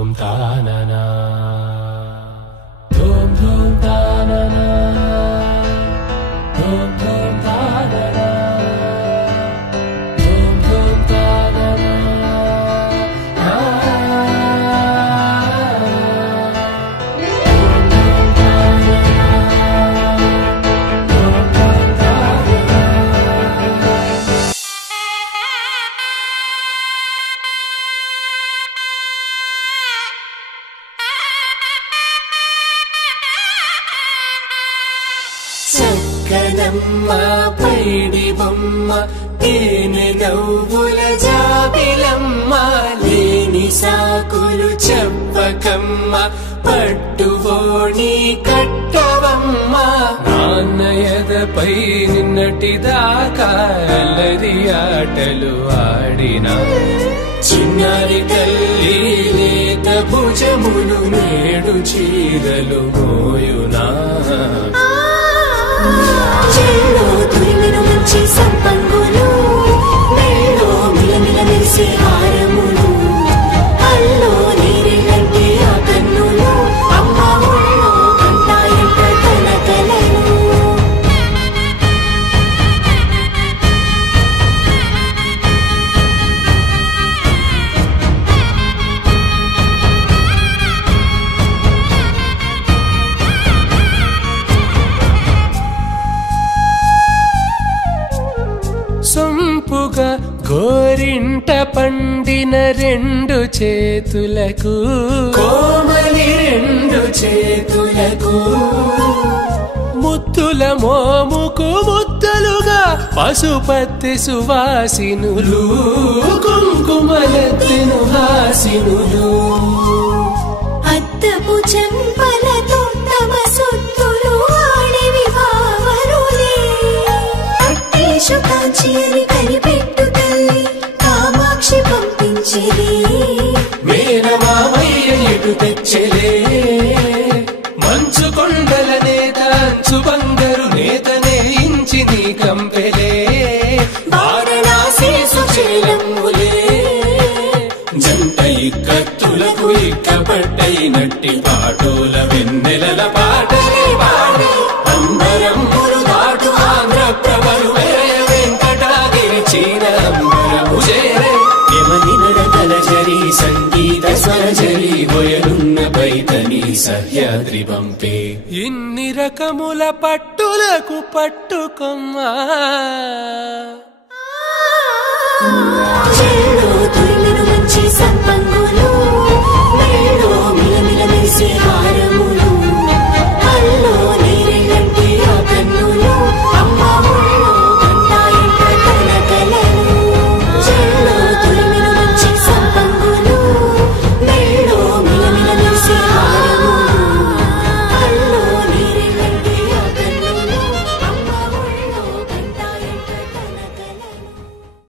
धूम तानना धूम धूम तानना धूम धूम तानना धूम धूम तानना చక్కనమ్మ పైడి బొమ్మ తేనె నవ్వుల జాబిలమ్మ లేని సాకులు చెప్పకమ్మ పట్టువోణి కట్టవమ్మ నాన్నయదపై నిన్నటిదాకా అల్లరి ఆటలు ఆడినా చిన్నారి తల్లి లేత భుజములు నేడు చీరలు మోయునా చెల్లో తురిమిను మంచి సంపంగులు మెల్లో మిలమిల మెరిసే హారములు అల్లో నీరెళ్ళంటే ఆ కన్నులు అమ్మ ఒళ్ళో కంటాయంట తన కలను సొంపుగా గోరింట పండిన రెండు చేతులకు కోమలి రెండు చేతులకు ముత్తుల మోముకు ముద్దలుగా పసుపత్తి సువాసినులు కుంకుమలెత్తిను హాసినులు అద్దపు చెంపలతో తమ సొత్తులు ఆడివి బావరులే అట్టేషు కాంచి అని కనిపెట్టు తల్లి కామాక్షి పంపించిరి మేనమామయ్య ఎటు తెచ్చలే మంచు కొండల నేత అంచు బంగారు నేతనే ఇంచి నీ కంపెలే వారణాసి సుచేలమ్ములే జంట ఇక్కత్తులకు ఇక్కపట్టయినట్టి పాటోల వెన్నెలల పాటలే పాడే అంబరమ్ములు దాటు ఆంధ్ర ప్రభలు వెంకటాగిరి చీన అంబరము చేరే యమని నడకల జరి సంగీత స్వరజరి బొయలున్న పైతని సహ్యాద్రి పంపే ఇన్ని రకముల పట్టులకు పట్టుకొమ్మా